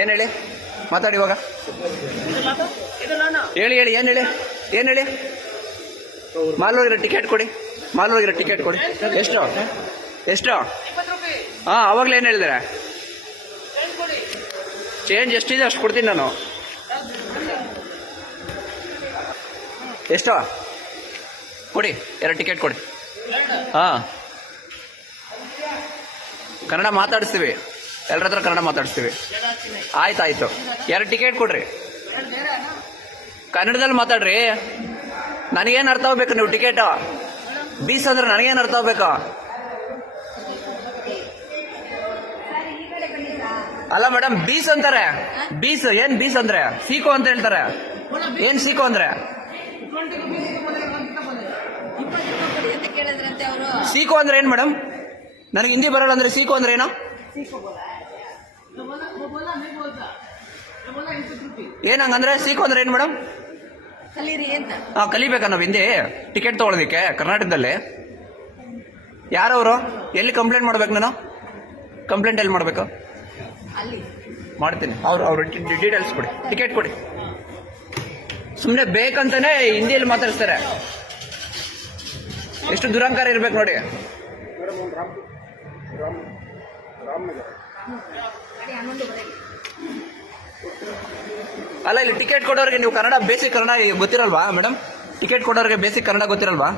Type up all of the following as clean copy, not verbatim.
ಏನು ಹೇಳಿ, ಮಾತಾಡಿ ಇವಾಗ. ಹೇಳಿ ಹೇಳಿ, ಏನು ಹೇಳಿ, ಏನು ಹೇಳಿ. ಮಾಲೂರಿರೋ ಟಿಕೆಟ್ ಕೊಡಿ, ಮಾಲೂರಿರೋ ಟಿಕೆಟ್ ಕೊಡಿ. ಎಷ್ಟು ಎಷ್ಟು? ಹಾಂ, ಅವಾಗಲೇ ಏನು ಹೇಳಿದ್ರೆ ಚೇಂಜ್ ಎಷ್ಟಿದೆ ಅಷ್ಟು ಕೊಡ್ತೀನಿ ನಾನು. ಎಷ್ಟು ಕೊಡಿ, 2 ಟಿಕೆಟ್ ಕೊಡಿ. ಹಾಂ, ಕನ್ನಡ ಮಾತಾಡಿಸ್ತೀವಿ, ಎಲ್ಲರ ಹತ್ರ ಕನ್ನಡ ಮಾತಾಡಿಸ್ತೀವಿ. ಆಯ್ತಾಯ್ತು, 2 ಟಿಕೆಟ್ ಕೊಡ್ರಿ. ಕನ್ನಡದಲ್ಲಿ ಮಾತಾಡ್ರಿ. ನನಗೇನು ಅರ್ಥ ಆಗ್ಬೇಕು? ನೀವು ಟಿಕೆಟ್ ಬೀಸ್ ಅಂದ್ರೆ ನನಗೇನು ಅರ್ಥ ಆಗ್ಬೇಕು? ಅಲ್ಲ ಮೇಡಮ್, ಬೀಸ್ ಅಂತಾರೆ. ಬೀಸ್ ಏನ್ ಬೀಸ್ ಅಂದ್ರೆ? ಸೀಕೋ ಅಂತ ಹೇಳ್ತಾರೆ. ಏನ್ ಸೀಕೋ ಅಂದ್ರೆ? ಸೀಕೋ ಅಂದ್ರೆ ಏನ್ ಮೇಡಮ್? ನನಗೆ ಹಿಂದಿ ಬರಲ್ಲ ಅಂದ್ರೆ ಸೀಕೋ ಅಂದ್ರೆ ಏನೋ? ಏನಂಗಂದ್ರೆ ಸೀಕೋ ಅಂದ್ರೆ ಏನ್ ಮೇಡಮ್? ಕಲಿಬೇಕಾ ನಾವು ಹಿಂದಿ ಟಿಕೆಟ್ ತಗೊಳ್ಳೋದಿಕ್ಕೆ ಕರ್ನಾಟಕದಲ್ಲಿ? ಯಾರವರು? ಎಲ್ಲಿ ಕಂಪ್ಲೇಂಟ್ ಮಾಡ್ಬೇಕು ನಾನು? ಕಂಪ್ಲೇಂಟ್ ಎಲ್ಲಿ ಮಾಡ್ಬೇಕು? ಮಾಡ್ತೀನಿ. ಅವ್ರ ಡೀಟೇಲ್ಸ್ ಕೊಡಿ, ಟಿಕೆಟ್ ಕೊಡಿ. ಸುಮ್ಮನೆ ಬೇಕಂತಾನೆ ಹಿಂದಿಯಲ್ಲಿ ಮಾತಾಡ್ತಾರೆ. ಎಷ್ಟು ದುರಂಕಾರ ಇರ್ಬೇಕು ನೋಡಿ. ಅಲ್ಲ, ಇಲ್ಲಿ ಟಿಕೆಟ್ ಕೊಡೋರಿಗೆ ನೀವು ಕನ್ನಡ ಬೇಸಿಕ್ ಕನ್ನಡ ಗೊತ್ತಿರಲ್ವಾ ಮೇಡಮ್? ಟಿಕೆಟ್ ಕೊಡೋರಿಗೆ ಬೇಸಿಕ್ ಕನ್ನಡ ಗೊತ್ತಿರಲ್ವಾ?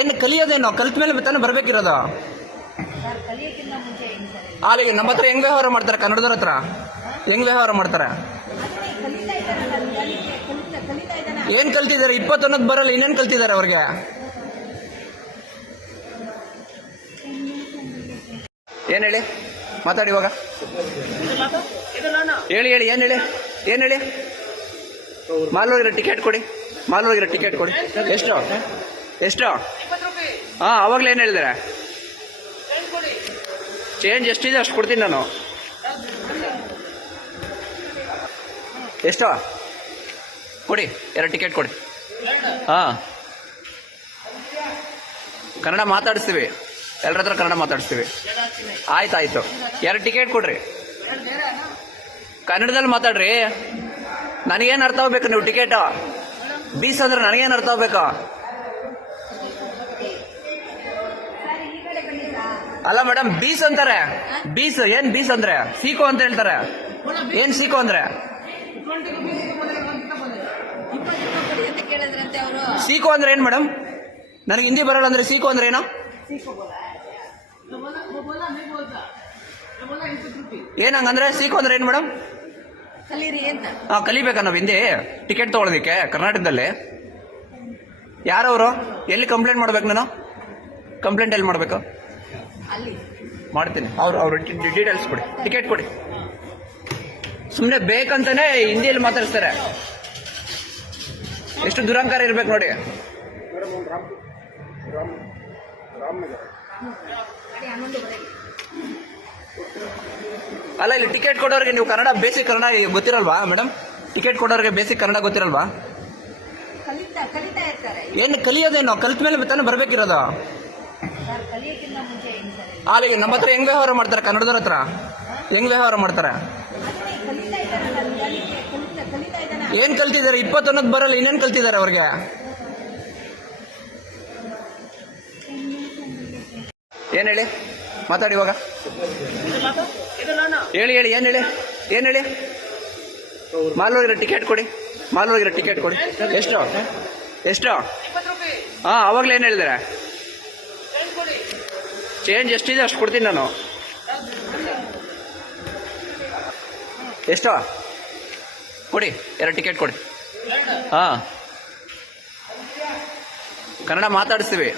ಏನು ಕಲಿಯೋದೇನೋ? ಕಲ್ತ ಮೇಲೆ ತಾನೇ ಬರ್ಬೇಕಿರೋದು. ಅಲ್ಲಿಗೆ ನಮ್ಮ ಹತ್ರ ಹೆಂಗ್ ವ್ಯವಹಾರ ಮಾಡ್ತಾರೆ? ಕನ್ನಡದವ್ರ ಹತ್ರ ಹೆಂಗ್ ವ್ಯವಹಾರ ಮಾಡ್ತಾರೆ? ಏನ್ ಕಲ್ತಿದ್ದಾರೆ? 21 ಬರಲ್ಲ, ಇನ್ನೇನ್ ಕಲ್ತಿದ್ದಾರೆ ಅವ್ರಿಗೆ? ಏನ್ ಹೇಳಿ, ಮಾತಾಡಿ ಇವಾಗ. ಹೇಳಿ ಹೇಳಿ, ಏನು ಹೇಳಿ, ಏನು ಹೇಳಿ. ಮಾಲೂರಿರೋ ಟಿಕೆಟ್ ಕೊಡಿ, ಮಾಲೂರಿರೋ ಟಿಕೆಟ್ ಕೊಡಿ. ಎಷ್ಟು ಎಷ್ಟು? ಹಾಂ, ಅವಾಗಲೇ ಏನು ಹೇಳಿದ್ರೆ ಚೇಂಜ್ ಎಷ್ಟಿದೆ ಅಷ್ಟು ಕೊಡ್ತೀನಿ ನಾನು. ಎಷ್ಟು ಕೊಡಿ, 2 ಟಿಕೆಟ್ ಕೊಡಿ. ಹಾಂ, ಕನ್ನಡ ಮಾತಾಡಿಸ್ತೀವಿ, ಎಲ್ಲರ ಹತ್ರ ಕನ್ನಡ ಮಾತಾಡಿಸ್ತೀವಿ. ಆಯ್ತಾಯ್ತು, 2 ಟಿಕೆಟ್ ಕೊಡ್ರಿ. ಕನ್ನಡದಲ್ಲಿ ಮಾತಾಡ್ರಿ. ನನಗೇನು ಅರ್ಥ ಆಗ್ಬೇಕು? ನೀವು ಟಿಕೆಟ್ ಬೀಸ್ ಅಂದ್ರೆ ನನಗೇನು ಅರ್ಥ ಆಗ್ಬೇಕು? ಅಲ್ಲ ಮೇಡಮ್, ಬೀಸ್ ಅಂತಾರೆ. ಬೀಸ್ ಏನ್ ಬೀಸ್ ಅಂದ್ರೆ? ಸೀಕೋ ಅಂತ ಹೇಳ್ತಾರೆ. ಏನ್ ಸೀಕೋ ಅಂದ್ರೆ? ಸೀಕೋ ಅಂದ್ರೆ ಏನ್ ಮೇಡಮ್? ನನಗೆ ಹಿಂದಿ ಬರಲ್ಲ ಅಂದ್ರೆ ಸೀಕೋ ಅಂದ್ರೆ ಏನೋ? ಏನಂಗಂದ್ರೆ ಸೀಕೋ ಅಂದ್ರೆ ಏನ್ ಮೇಡಮ್? ಕಲಿಬೇಕಾ ನಾವು ಹಿಂದಿ ಟಿಕೆಟ್ ತಗೊಳ್ಳೋದಿಕ್ಕೆ ಕರ್ನಾಟಕದಲ್ಲಿ? ಯಾರವರು? ಎಲ್ಲಿ ಕಂಪ್ಲೇಂಟ್ ಮಾಡ್ಬೇಕು ನಾನು? ಕಂಪ್ಲೇಂಟ್ ಎಲ್ಲಿ ಮಾಡ್ಬೇಕು? ಮಾಡ್ತೀನಿ. ಅವ್ರ ಡೀಟೇಲ್ಸ್ ಕೊಡಿ, ಟಿಕೆಟ್ ಕೊಡಿ. ಸುಮ್ಮನೆ ಬೇಕಂತಾನೆ ಹಿಂದಿಯಲ್ಲಿ ಮಾತಾಡ್ತಾರೆ. ಎಷ್ಟು ದುರಂಕಾರ ಇರ್ಬೇಕು ನೋಡಿ. ಅಲ್ಲ, ಇಲ್ಲಿ ಟಿಕೆಟ್ ಕೊಡೋರಿಗೆ ನೀವು ಕನ್ನಡ ಬೇಸಿಕ್ ಕನ್ನಡ ಗೊತ್ತಿರಲ್ವಾ ಮೇಡಮ್? ಟಿಕೆಟ್ ಕೊಡೋರಿಗೆ ಬೇಸಿಕ್ ಕನ್ನಡ ಗೊತ್ತಿರಲ್ವಾ? ಏನು ಕಲಿಯೋದೇನೋ? ಕಲ್ತ ಮೇಲೆ ತಾನೇ ಬರ್ಬೇಕಿರೋದು. ಅಲ್ಲಿಗೆ ನಮ್ಮ ಹತ್ರ ಹೆಂಗ್ ವ್ಯವಹಾರ ಮಾಡ್ತಾರೆ? ಕನ್ನಡದವ್ರ ಹತ್ರ ಹೆಂಗ್ ವ್ಯವಹಾರ ಮಾಡ್ತಾರೆ? ಏನ್ ಕಲ್ತಿದ್ದಾರೆ? 21 ಬರಲ್ಲ, ಇನ್ನೇನ್ ಕಲ್ತಿದ್ದಾರೆ ಅವ್ರಿಗೆ? ಏನ್ ಹೇಳಿ, ಮಾತಾಡಿ ಇವಾಗ. ಹೇಳಿ ಹೇಳಿ, ಏನು ಹೇಳಿ, ಏನು ಹೇಳಿ. ಮಾಲೂರಿರೋ ಟಿಕೆಟ್ ಕೊಡಿ, ಮಾಲೂರಿರೋ ಟಿಕೆಟ್ ಕೊಡಿ. ಎಷ್ಟು ಎಷ್ಟು? ಹಾಂ, ಅವಾಗಲೇ ಏನು ಹೇಳಿದ್ರೆ ಚೇಂಜ್ ಎಷ್ಟಿದೆ ಅಷ್ಟು ಕೊಡ್ತೀನಿ ನಾನು. ಎಷ್ಟು ಕೊಡಿ, 2 ಟಿಕೆಟ್ ಕೊಡಿ. ಹಾಂ, ಕನ್ನಡ ಮಾತಾಡಿಸ್ತೀವಿ,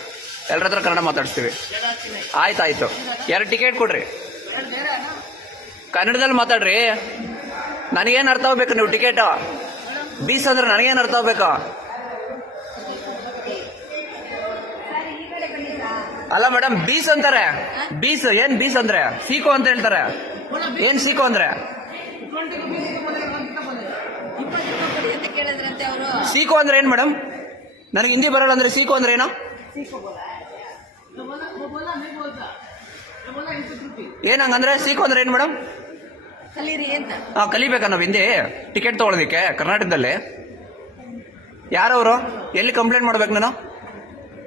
ಎಲ್ಲರ ಹತ್ರ ಕನ್ನಡ ಮಾತಾಡಿಸ್ತೀವಿ. ಆಯ್ತಾಯ್ತು, 2 ಟಿಕೆಟ್ ಕೊಡ್ರಿ. ಕನ್ನಡದಲ್ಲಿ ಮಾತಾಡ್ರಿ. ನನಗೇನು ಅರ್ಥ ಆಗ್ಬೇಕು? ನೀವು ಟಿಕೆಟ್ ಬೀಸ್ ಅಂದ್ರೆ ನನಗೇನು ಅರ್ಥ ಆಗ್ಬೇಕು? ಅಲ್ಲ ಮೇಡಮ್, ಬೀಸ್ ಅಂತಾರೆ. ಬೀಸ್ ಏನ್ ಬೀಸ್ ಅಂದ್ರೆ? ಸೀಕೋ ಅಂತ ಹೇಳ್ತಾರೆ. ಏನ್ ಸೀಕೋ ಅಂದ್ರೆ? ಸೀಕೋ ಅಂದ್ರೆ ಏನ್ ಮೇಡಮ್? ನನಗೆ ಹಿಂದಿ ಬರಲ್ಲ ಅಂದ್ರೆ ಸೀಕೋ ಅಂದ್ರೆ ಏನೋ? ಏನಂಗಂದ್ರೆ ಸೀಕು ಅಂದ್ರೆ ಏನು ಮೇಡಮ್? ಕಲೀರಿ ಅಂತ. ಕಲಿಬೇಕಾ ನಾವು ಹಿಂದಿ ಟಿಕೆಟ್ ತೊಗೊಳೋದಕ್ಕೆ ಕರ್ನಾಟಕದಲ್ಲಿ? ಯಾರವರು? ಎಲ್ಲಿ ಕಂಪ್ಲೇಂಟ್ ಮಾಡ್ಬೇಕು ನಾನು?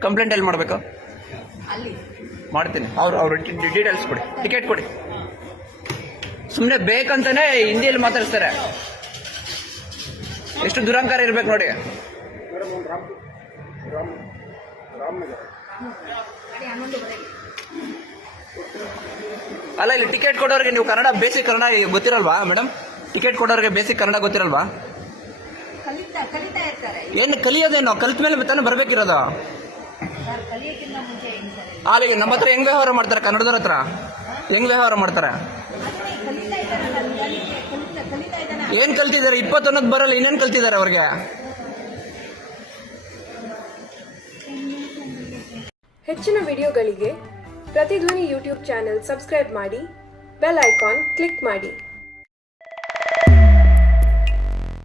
ಕಂಪ್ಲೇಂಟ್ ಎಲ್ಲಿ ಮಾಡಬೇಕು? ಅಲ್ಲಿ ಮಾಡ್ತೀನಿ. ಅವ್ರ ಡೀಟೇಲ್ಸ್ ಕೊಡಿ, ಟಿಕೆಟ್ ಕೊಡಿ. ಸುಮ್ಮನೆ ಬೇಕಂತಾನೆ ಹಿಂದಿಯಲ್ಲಿ ಮಾತಾಡ್ತಾರೆ. ಎಷ್ಟು ದುರಂಕಾರ ಇರ್ಬೇಕು ನೋಡಿ. ಅಲ್ಲ, ಇಲ್ಲಿ ಟಿಕೆಟ್ ಕೊಡೋರಿಗೆ ನೀವು ಕನ್ನಡ ಬೇಸಿಕ್ ಕನ್ನಡ ಗೊತ್ತಿರಲ್ವಾ ಮೇಡಮ್? ಟಿಕೆಟ್ ಕೊಡೋರಿಗೆ ಬೇಸಿಕ್ ಕನ್ನಡ ಗೊತ್ತಿರಲ್ವಾ? ಕಲಿತಾ ಇರ್ತಾರೆ. ಏನು ಕಲಿಯೋದೇನು? ಕಲ್ತ ಮೇಲೆ ತಾನೇ ಬರ್ಬೇಕಿರೋದು. ಕಲಿಯೋಕ್ಕಿಂತ ಮುಂಚೆ ಹೆಂಗ್ ಸರ್? ಅಲ್ಲಿ ನಮ್ಮ ಹತ್ರ ಹೆಂಗ್ ವ್ಯವಹಾರ ಮಾಡ್ತಾರೆ? ಕನ್ನಡದವ್ರ ಹತ್ರ ಹೆಂಗ್ ವ್ಯವಹಾರ ಮಾಡ್ತಾರೆ? ಕಲಿತಾ ಇದ್ದಾರಲ್ಲ, ಕಲಿತಾ ಇದ್ದಾನೆ. ಏನ್ ಕಲ್ತಿದ್ದಾರೆ? 20 ಅನ್ನೋದು ಬರಲ್ಲ, ಇನ್ನೇನ್ ಕಲ್ತಿದ್ದಾರೆ ಅವ್ರಿಗೆ? ಹೆಚ್ಚಿನ ವಿಡಿಯೋಗಳಿಗೆ ಪ್ರತಿಧ್ವನಿ ಯೂಟ್ಯೂಬ್ ಚಾನೆಲ್ ಸಬ್ಸ್ಕ್ರೈಬ್ ಮಾಡಿ, ಬೆಲ್ ಐಕಾನ್ ಕ್ಲಿಕ್ ಮಾಡಿ.